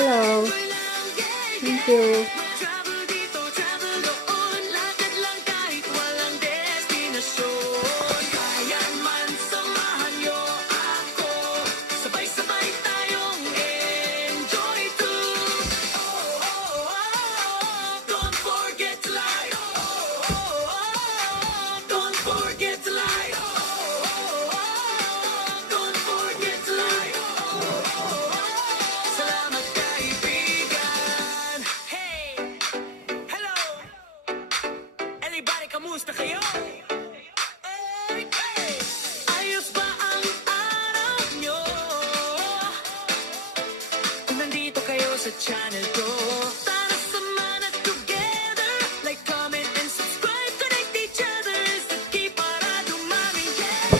Hello. Thank you. Kamusta kayo? Ayos ba ang araw nyo? Kung nandito kayo sa channel ko, tara samahan na together. Like, comment, and subscribe. Connect each other is the key para dumami, yeah.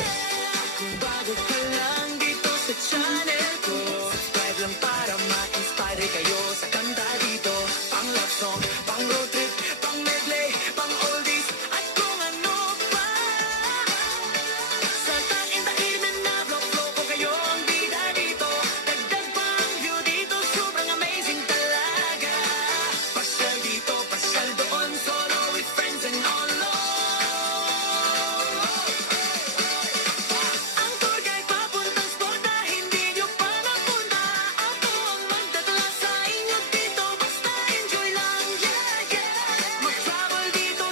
Kung bago ka lang dito sa channel ko, subscribe lang para ma-inspire kayo sa kanta dito. Pang love song, pang road trip, pang medley, pang oldies, at kung ano pa. Sa tain-tahimik na vlog ko kayo ang bida dito. Dagdag pa ang view dito, sobrang amazing talaga. Pasyal dito, pasyal doon, solo with friends and all ang tour guide papuntang spot na hindi nyo pa napunta. Ako ang magdadala sa inyo dito, basta enjoy lang, yeah, yeah. Mag-travel dito,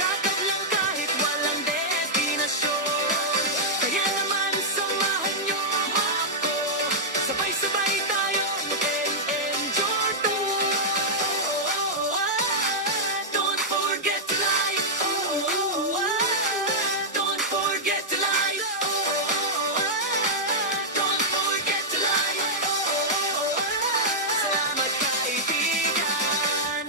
lakad lang kahit walang destinasyon. Kaya naman samahan nyo ako, sabay-sabay tayo mag-enjoy to. Don't forget to like, don't forget to like, don't forget to like. Salamat kaibigan.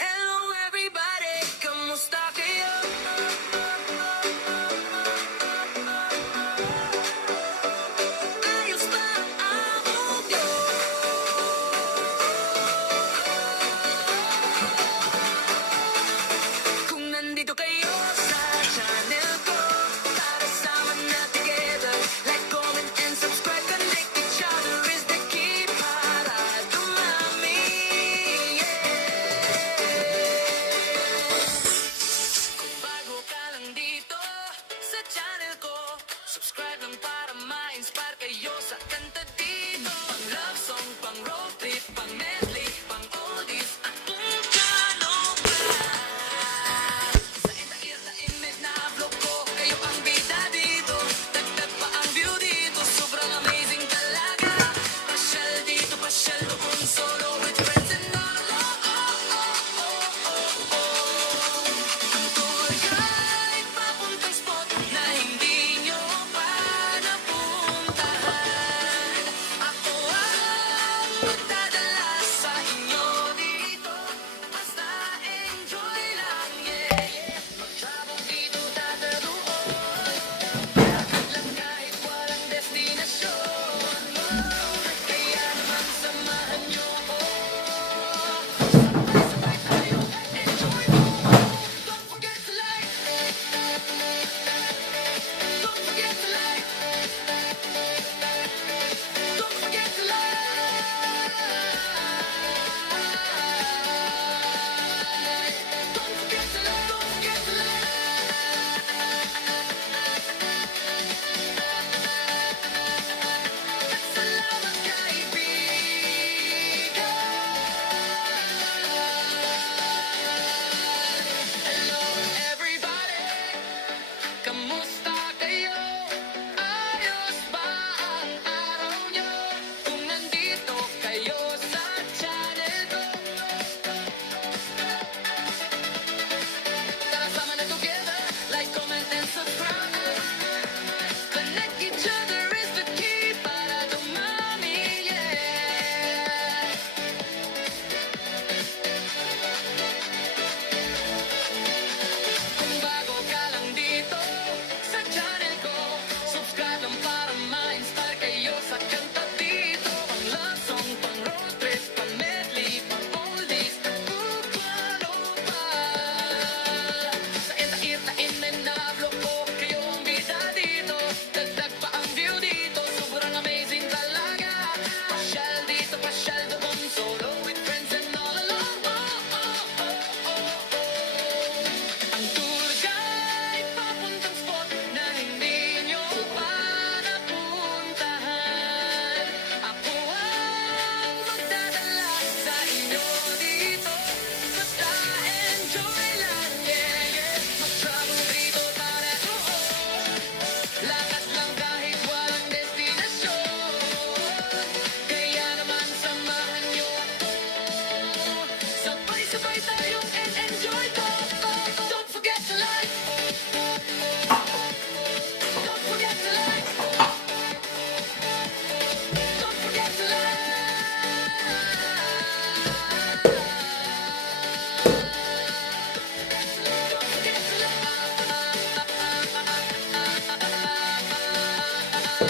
Hello everybody, kamusta kayo? Ayos ba ang mundyo? Kung nandito kayo sa channel ko, tara sama na together. Like, comment, and subscribe. Connect each other is the key para dumami, yeah. Kung bago ka lang dito sa channel ko, subscribe lang para ma-inspire kayo sa kanta dito. Pang love song, pang road trip, pang medley, pang oldies, at kung ano pa. Sa tain-tahimik na vlog ko, kayo ang bida dito. Dagdag pa ang view dito, sobrang amazing talaga. Pasyal dito, pasyal doon, solo with friends and all. Ang tour guide papuntang spot na hindi nyo pa napuntahan. Hey!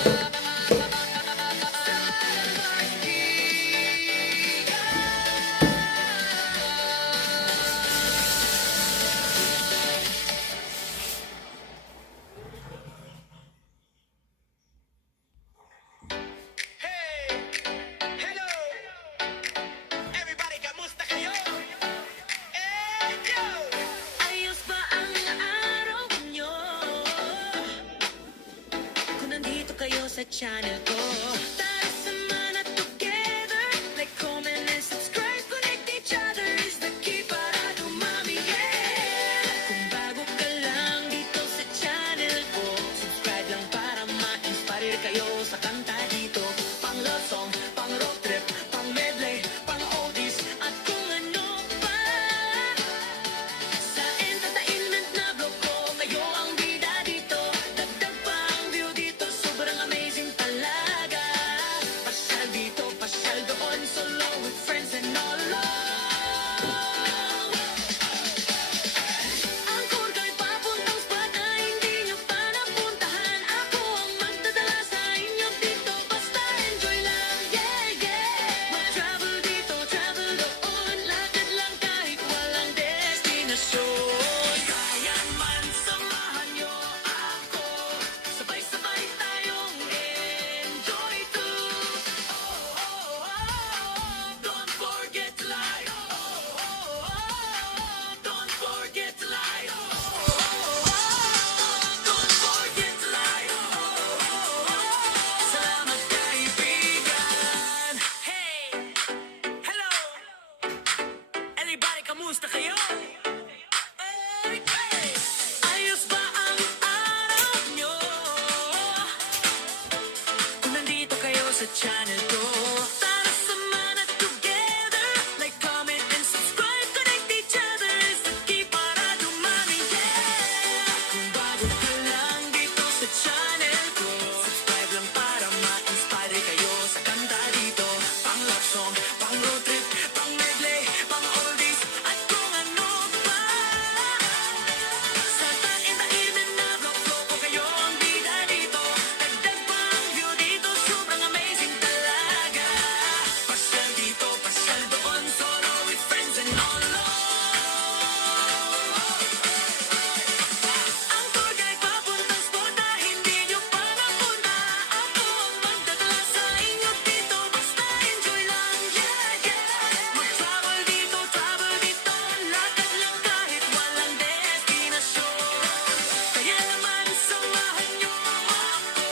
Hello! Everybody, kamusta kayo? Eh, yo! Ayos ba ang araw nyo? Kung nandito kayo sa channel ko, tara samahan together. Like, comment, and subscribe. Connect each other is the key para dumami, yeah! Kung bago ka lang dito sa channel ko, subscribe lang para ma-inspire kayo sa kanta dito. Pang love song, pang road trip, pang medley, pang oldies, at kung ano pa. Sa entertainment na vlog ko, kayo ang bida dito. Dagdag pa ang view dito, sobrang amazing talaga. Pasyal dito, pasyal doon, solo with friends and all alone. Ang tour guide papuntang spot na hindi nyo pa napuntahan. Ako ang magdadala sa inyo dito, basta enjoy lang, yeah, yeah. Mag-travel dito, travel doon, lakad lang kahit walang destinasyon. Kaya man samahan nyo ako, sabay-sabay tayong enjoy to. Oh, oh, oh, don't forget to like. Oh, oh, oh, don't forget to like. Oh, oh, oh, don't forget to like. Oh, oh, oh, salamat kaibigan. Hey! Hello! Everybody, kamusta kayo? Hey, hey! Ayos ba ang araw nyo? Kung nandito kayo sa channel ko, tara samahan together. Like, comment, and subscribe. Connect each other is the key para dumami, yeah! Kung bago ka lang dito sa channel ko, subscribe lang para ma-inspire kayo sa kanta dito. Pang love song, pang road trip, pang medley, pang oldies, at kung ano pa. Sa taim-taimin na vlog ko, kayo ang bida dito. Dagdag pa ang view dito, sobrang amazing talaga. Pasyal dito, pasyal doon, solo with friends and all alone. Ang tour guide papuntang spot na hindi nyo pa napunta. Ako ang magdadala sa inyo dito, basta enjoy lang, yeah, yeah. Mag-travel dito, travel dito, lakad lang kahit walang destinasyon. Kaya naman samahan nyo ako,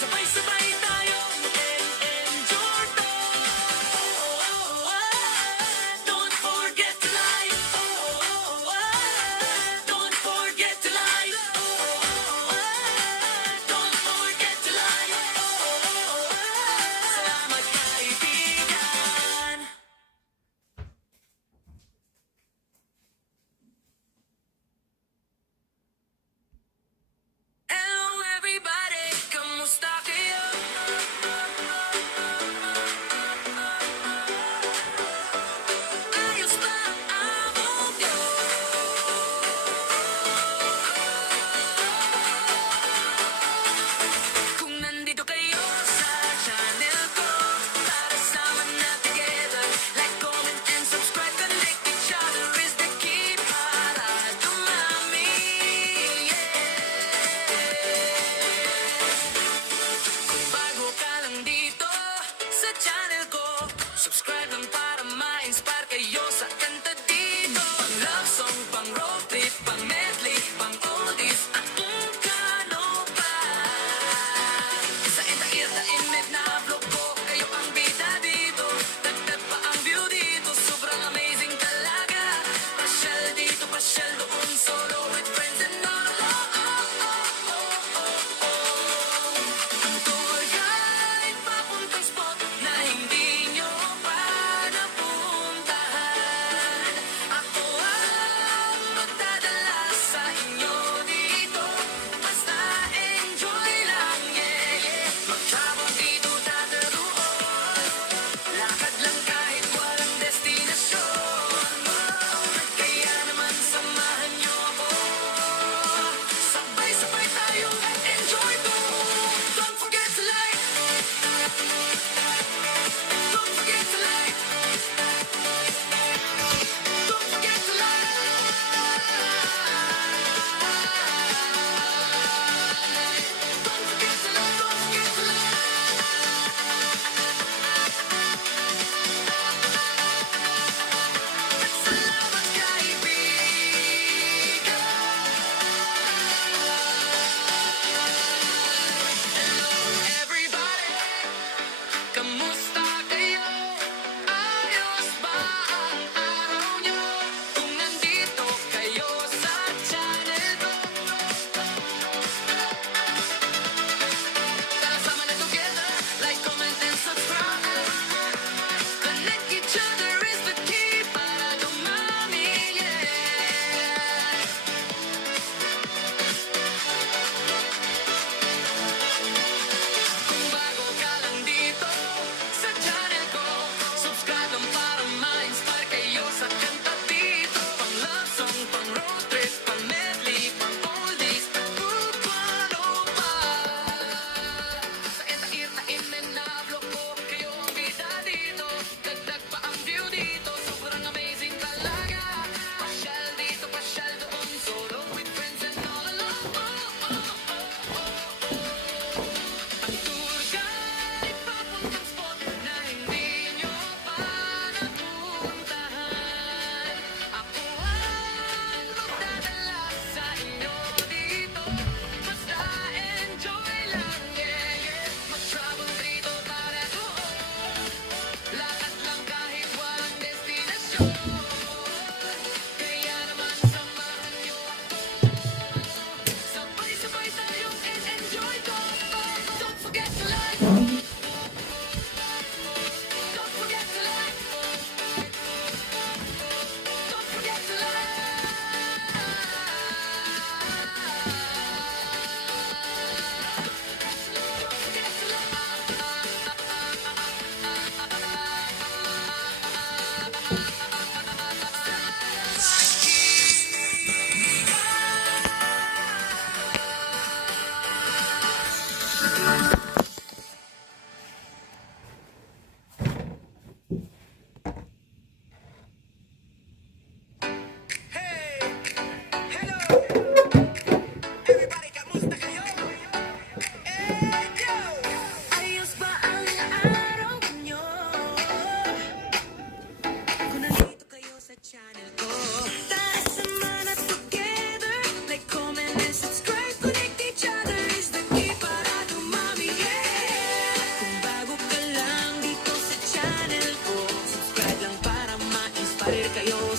sabay-sabay tayong enjoy to. Oh, oh, oh, don't forget to like. Oh, oh, oh, don't forget to like. Oh, oh, oh, don't forget to like. Oh, oh, oh, salamat kaibigan. Hello everybody, kamusta kayo? Ayos ba ang araw nyo? Kung nandito kayo sa channel ko, tara sama na together. Like, comment, and subscribe. Connect each other is the key para dumami, yeah. Kung bago ka lang dito sa channel ko, subscribe lang para ma-inspire kayo sa kanta dito. Pang love song, pang road trip, pang medley, pang oldies, at kung kano pa. Sa entertainment na vlog ko, kayo ang bida dito. Dagdag pa ang view dito, sobrang amazing talaga. Pasyal dito, pasyal doon, solo with friends and all. Oh, oh, oh, oh, oh, oh. Ang tour guide papuntang spot na hindi nyo pa napuntahan. Ako ang magdadala sa inyo dito, basta enjoy lang, yeah, yeah. Mag-travel dito, tataroon, lakad lang kahit walang destinasyon. Kaya naman samahan nyo ako, sabay-sabay tayong enjoy to. Don't forget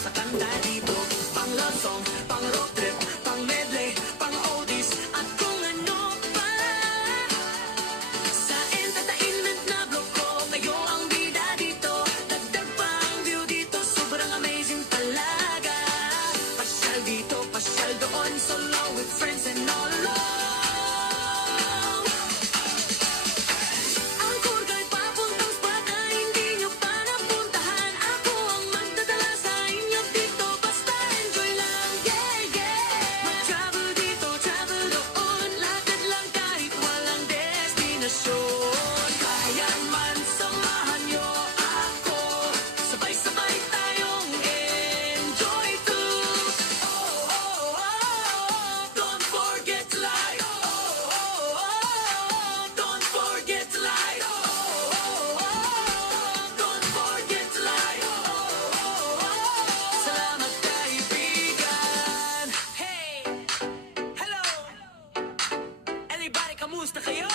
sa kanta dito. Pang love song, pang road trip, pang medley, pang oldies, at kung ano pa. Sa entertainment na bloko, kayo ang bida dito. Dagdag pa ang view dito, sobrang amazing talaga. Pasyal dito, pasyal doon, solo with friends and all alone. Ang tour guide papuntang spot na hindi nyo pa napuntahan. Ako ang magdadala sa inyo dito, basta enjoy lang, yeah, yeah. Mag-travel dito, travel doon, lakad lang kahit walang destinasyon. Kaya man samahan nyo ako, sabay-sabay tayong enjoy too. Oh, oh, oh, don't forget to like. Oh, oh, oh, don't forget to like. Oh, oh, oh, don't forget to like. Oh, oh, oh, salamat kaibigan. Hey, hello, everybody, kamusta kayo?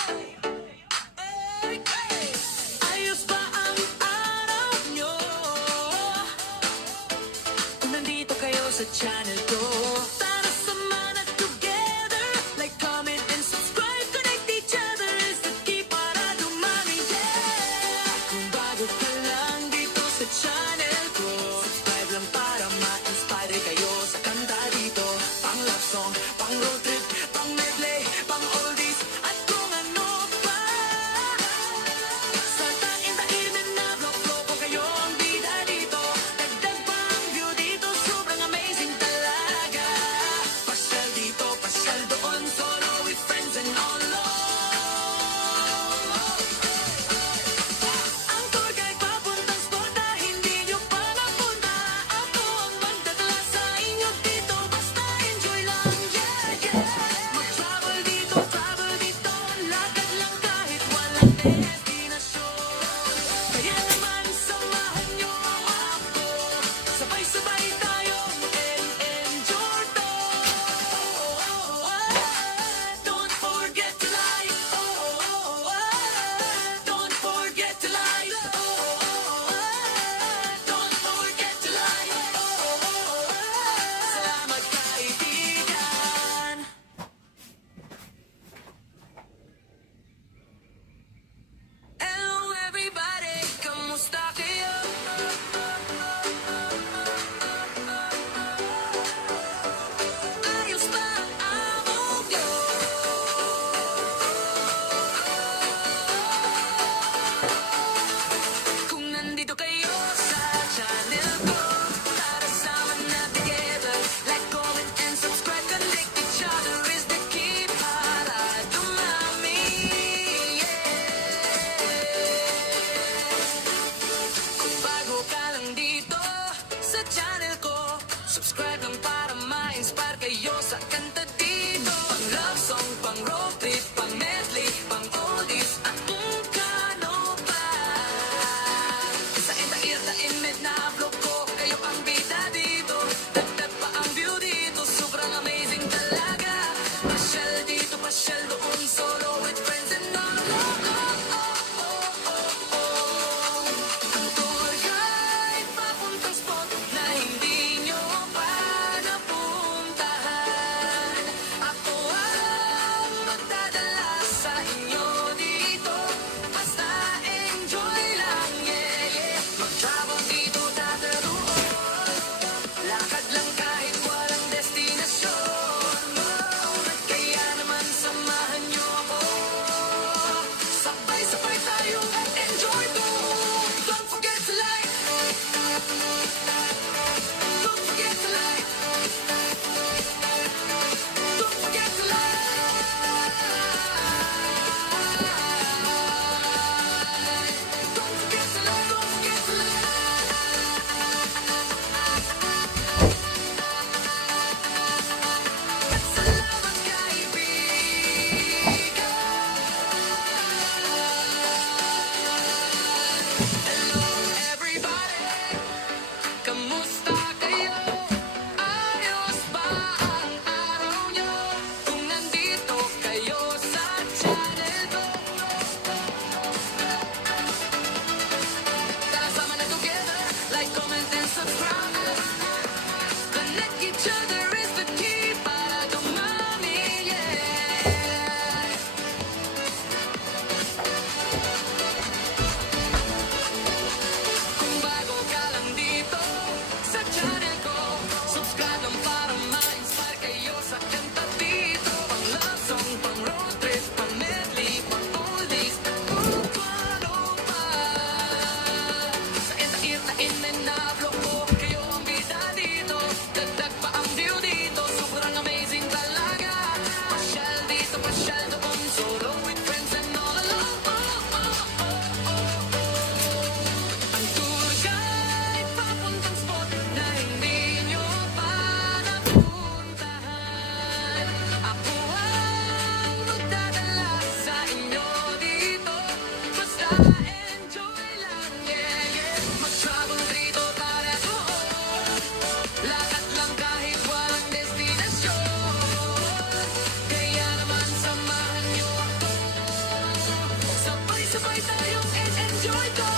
sabay tayong enjoy ko.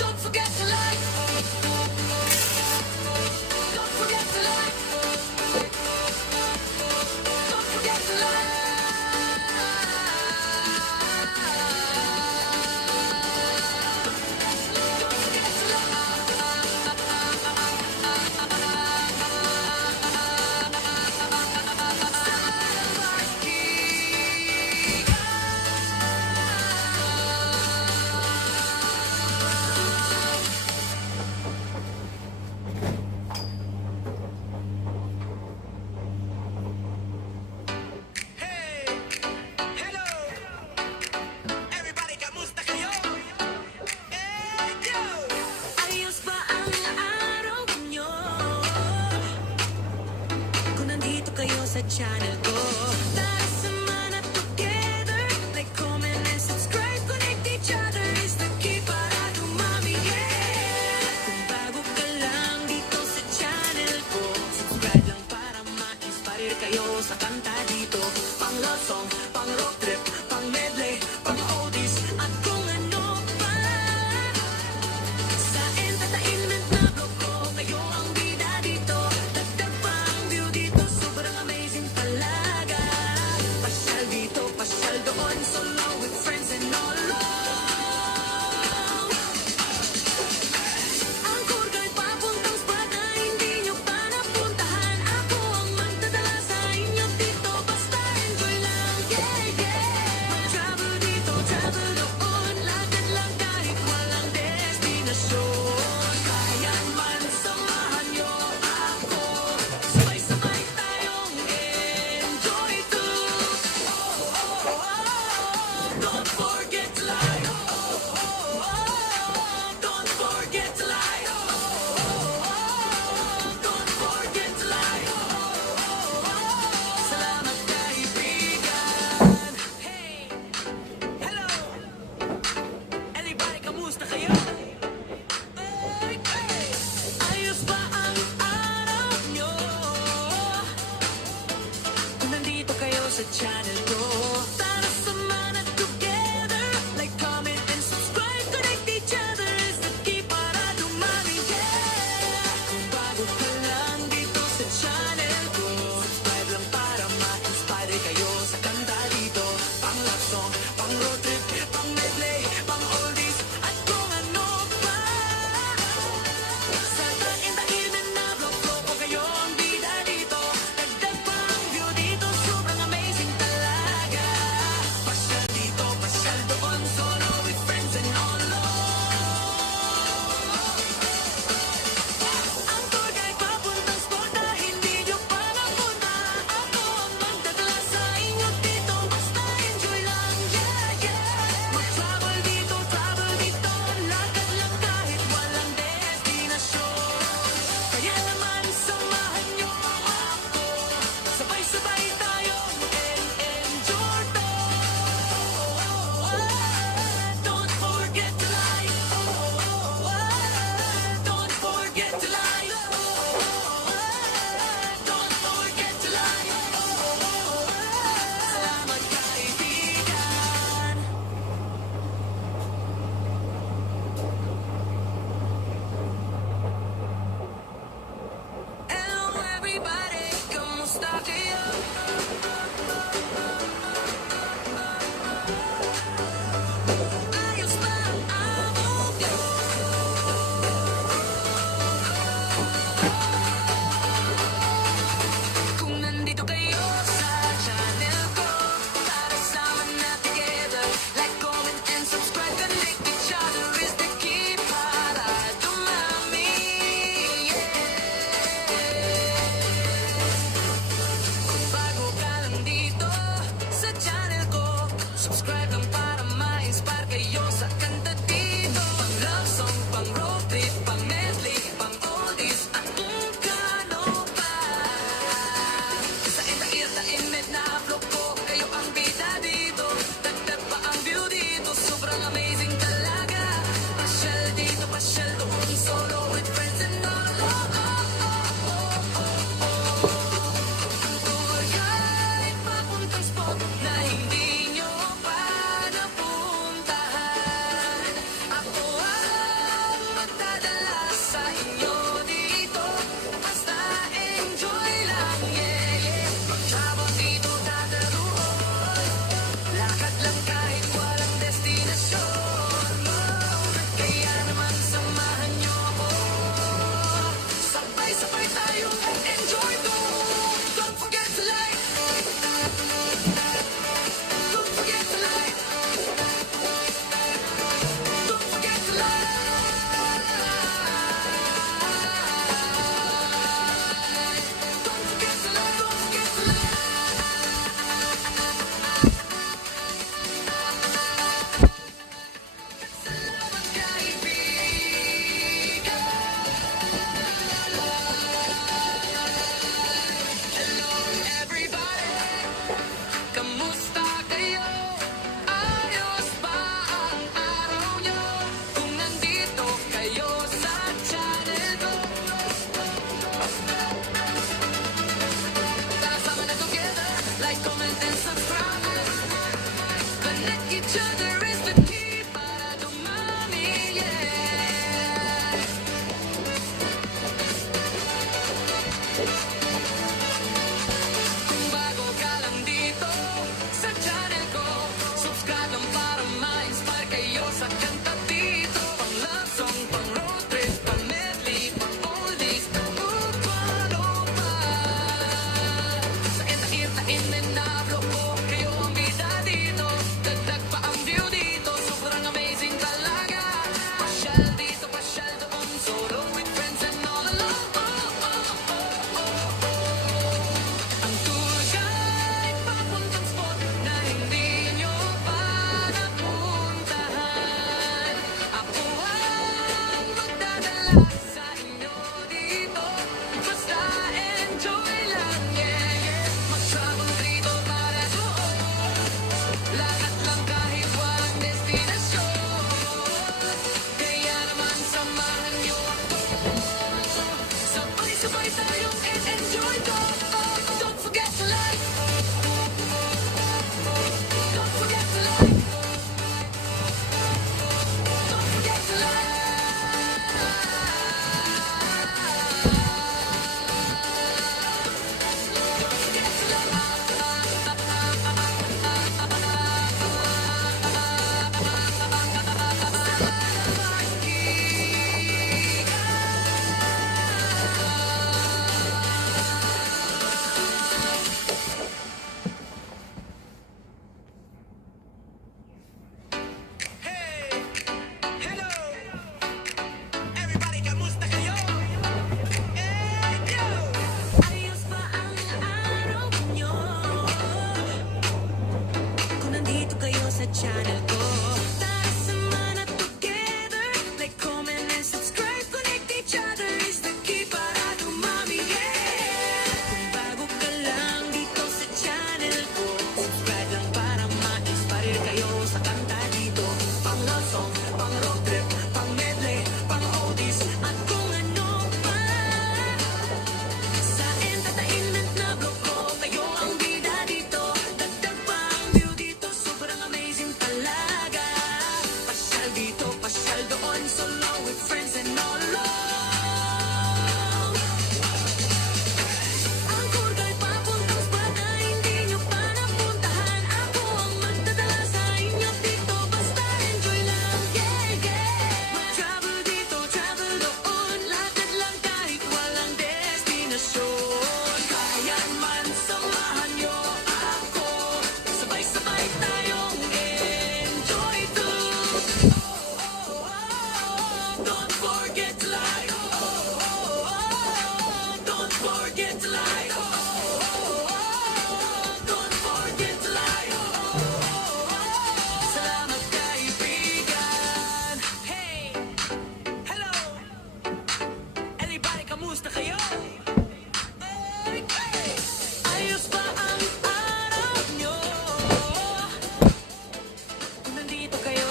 Don't forget to like. Don't forget to like. Don't forget to like. Hey! Hello! Everybody, kamusta kayo? Eh, yo! Ayos ba ang araw nyo? Kung nandito kayo sa channel ko, tara sumana together. Like, comment, and subscribe. Connect each other is the key para dumami, yeah. Kung bago ka lang dito sa channel ko, subscribe lang para ma-inspire kayo sa kanta dito. Pang love song, pang road trip, pang medley, pang oldies, at kung ano pa. Sa entertainment na blog ko, kayo ang bida dito. Dagdag pa ang view dito, sobrang amazing pala.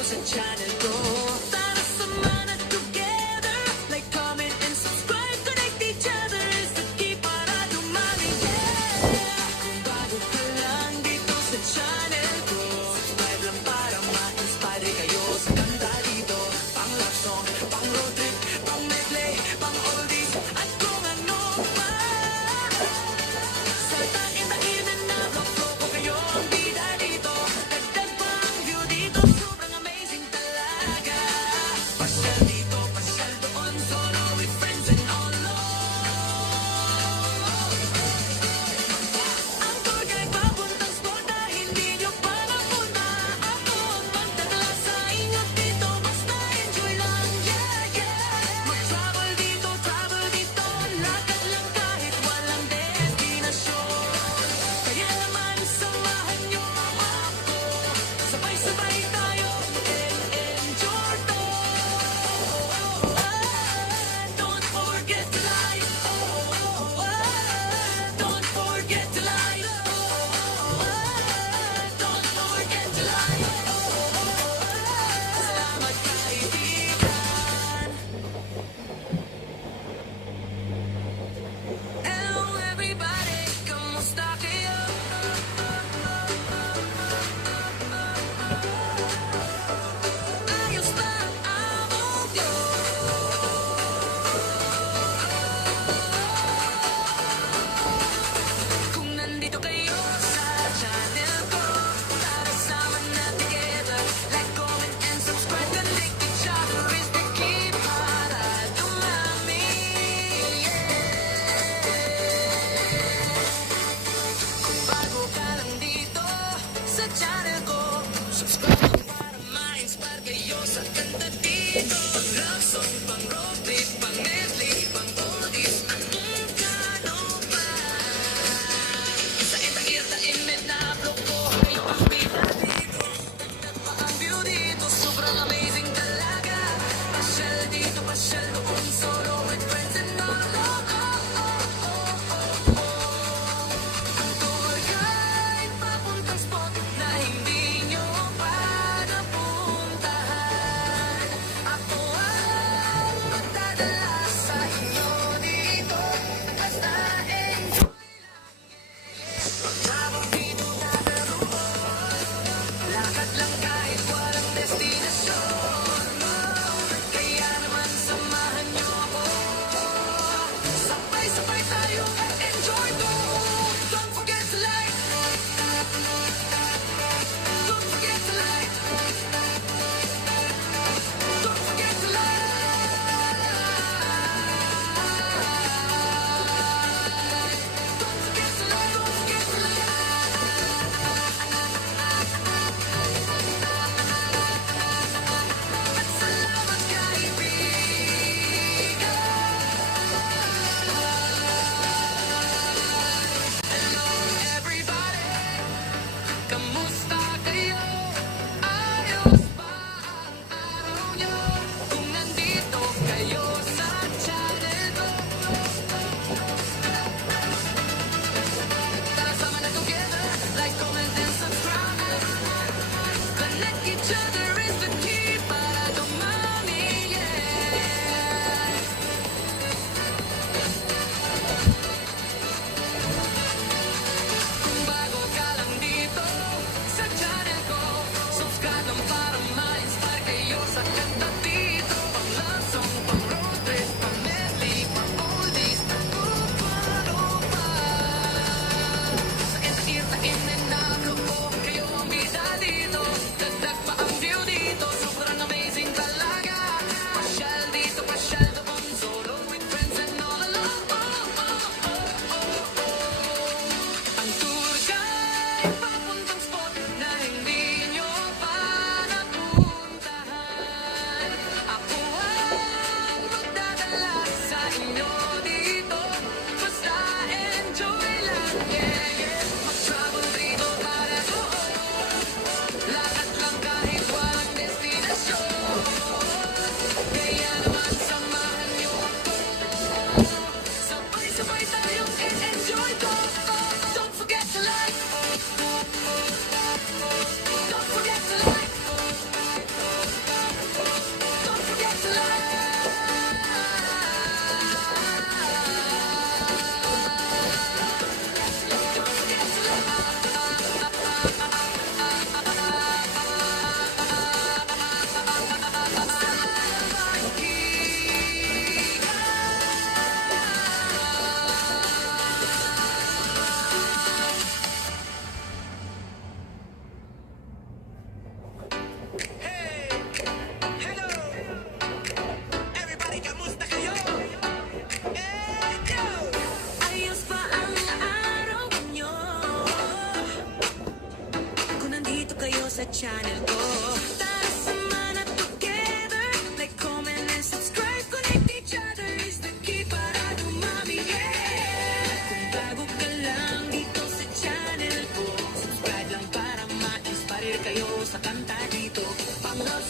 sa channel ko. Tara samahan together. Like, comment, and subscribe. Connect each other is the key para dumami. Yeah! Kung bago ka lang dito sa channel ko, subscribe lang para ma-inspire kayo sa kanta dito. Pang love song, pang road trip, pang medley, pang oldies, at kung ano pa. Sa takin-takinan na flow ko kayo ang bida dito. Dagdag pa ang view dito, sobrang amazing talaga. Pasyal dito, pasyal doon, solo with friends and all ang tour guide papuntang spot na hindi nyo pa napunta. Ako ang magdadala sa inyo dito, basta enjoy lang, yeah, yeah. Mag-travel dito, travel dito, lakad lang kahit walang destinasyon. Kaya naman samahan nyo ako, sabay-sabay tayo enjoy to. Don't forget to like, don't forget to like, don't forget to like. Salamat kaibigan. Hello everybody, kamusta kayo? Ayos ba ang among Diyos? Kung nandito kayo sa channel ko, tara sama na together. Like, comment, and subscribe. Connect each other is the key para dumami. Kung bago ka lang dito sa channel ko, subscribe lang para ma-inspire kayo sa kanta dito. Pang love song, pang road trip, pang medley, pang oldies, at kung ano pa. Sa itang-ita inmet na vlog ko, may pambida dito. Dagdag pa ang view dito, sobrang amazing talaga. Pasyal dito, pasyal doon, solo with friends and all. Ang tour guide papuntang spot na hindi nyo pa napuntahan. Ako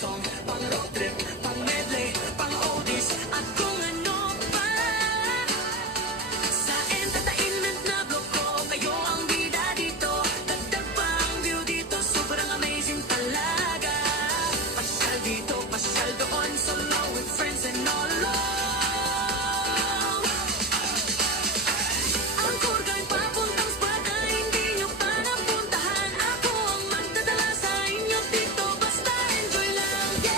song, pang road trip, pang medley, pang oldies, at kung ano pa. Sa entertainment na bloko, kayo ang bida dito. Dagdag pa ang view dito, sobrang amazing talaga. Pasyal dito, pasyal doon, solo with friends and all along. Ang Kurgan papuntang spot na hindi nyo pa napuntahan. Ako ang magdadala sa inyo dito, basta enjoy lang, yeah.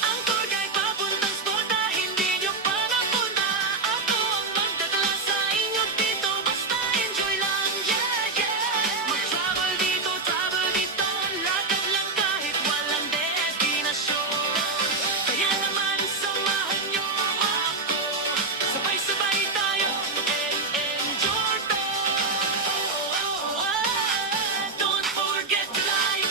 Ang tour guide papuntang spot na hindi nyo pa napunta. Ako ang magdadala sa inyo dito, basta enjoy lang, yeah, yeah. Mag-travel dito, lakad lang kahit walang destinasyon. Kaya naman samahan nyo ako, sabay-sabay tayo enjoy to. Don't forget to like,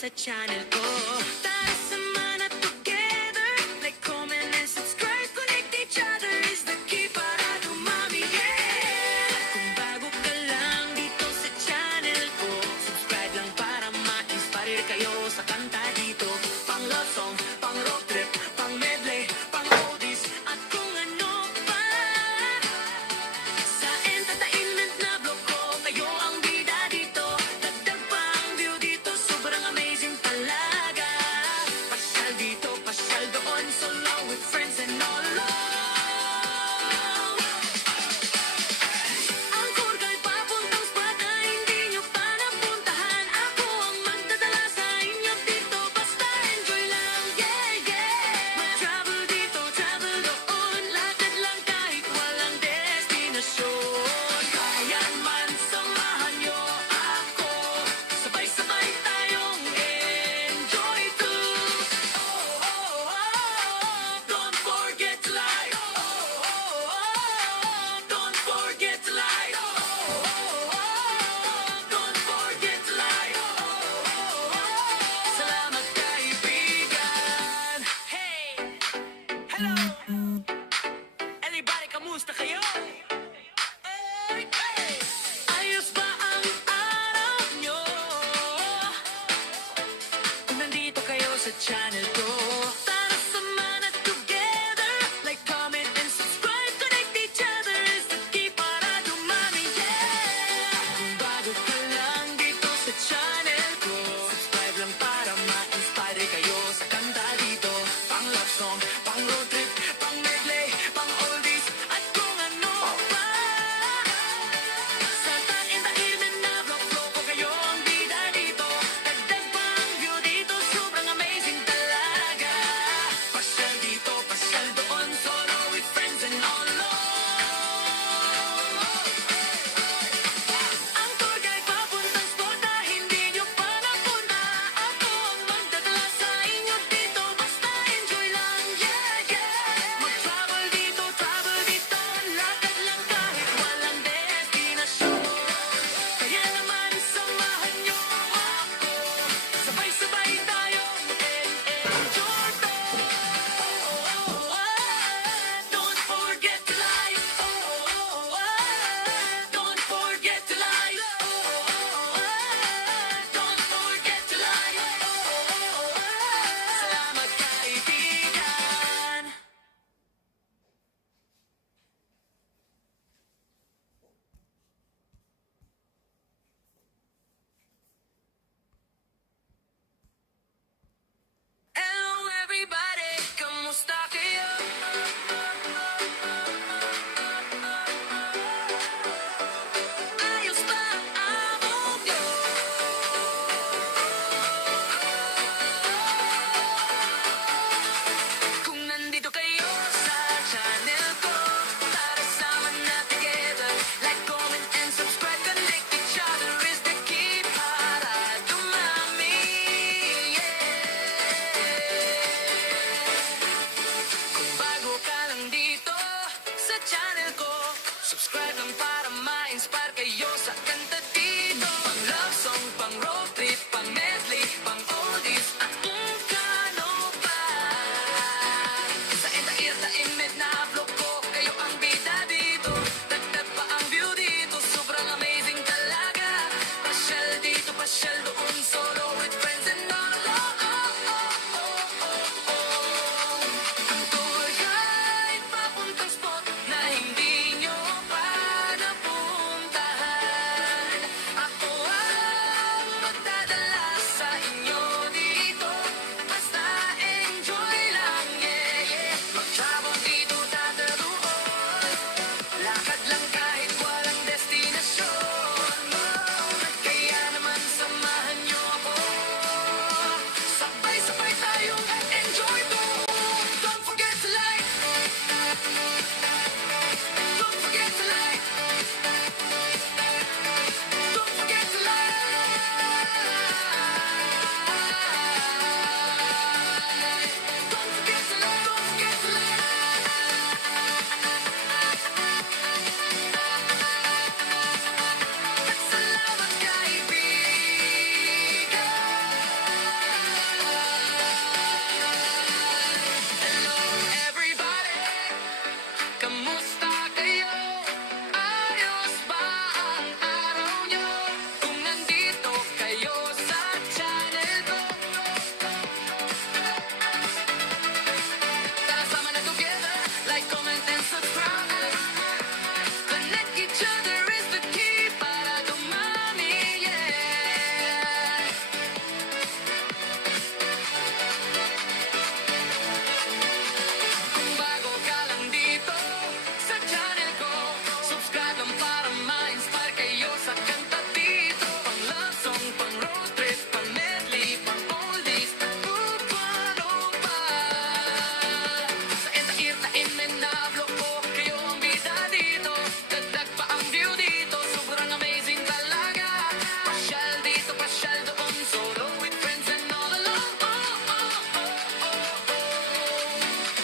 sa channel ko. Tara sama na together, like, comment, and subscribe. Connect each other is the key para dumami, yeah. At kung bago ka lang dito sa channel ko, subscribe lang para ma-inspire kayo sa kanta dito. Pang love song, pang road trip, pang medley, pang oldies, at kung ano pa. Sa entertainment na blog ko, kayo ang bida dito. Dagdag pang view dito, sobrang amazing talaga.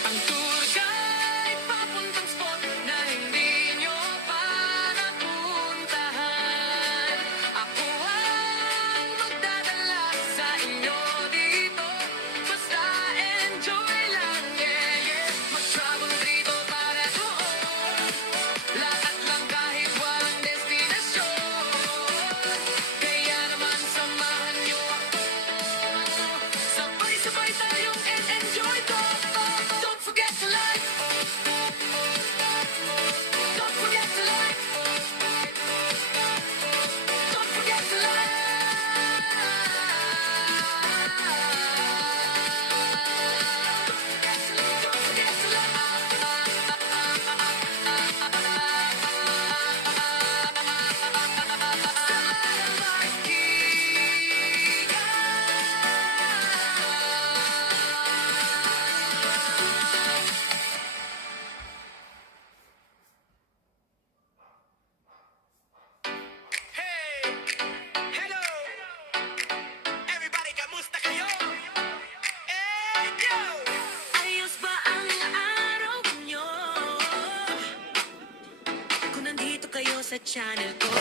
Ang tour guide papuntang spot na hindi nyo pa napuntahan. Ako ang magdadala sa inyo dito. Basta enjoy lang, yeah, yeah. Mag-travel dito para doon. Lakad lang kahit walang destinasyon. Kaya naman samahan nyo ako. Sabay-sabay tayong enjoy to. Don't forget to like. Don't forget to like. Don't forget to like. Don't forget to Hey! Hello! Everybody, kamusta kayo? Hey, yo! Ayos ba ang araw nyo? Kung nandito kayo sa channel ko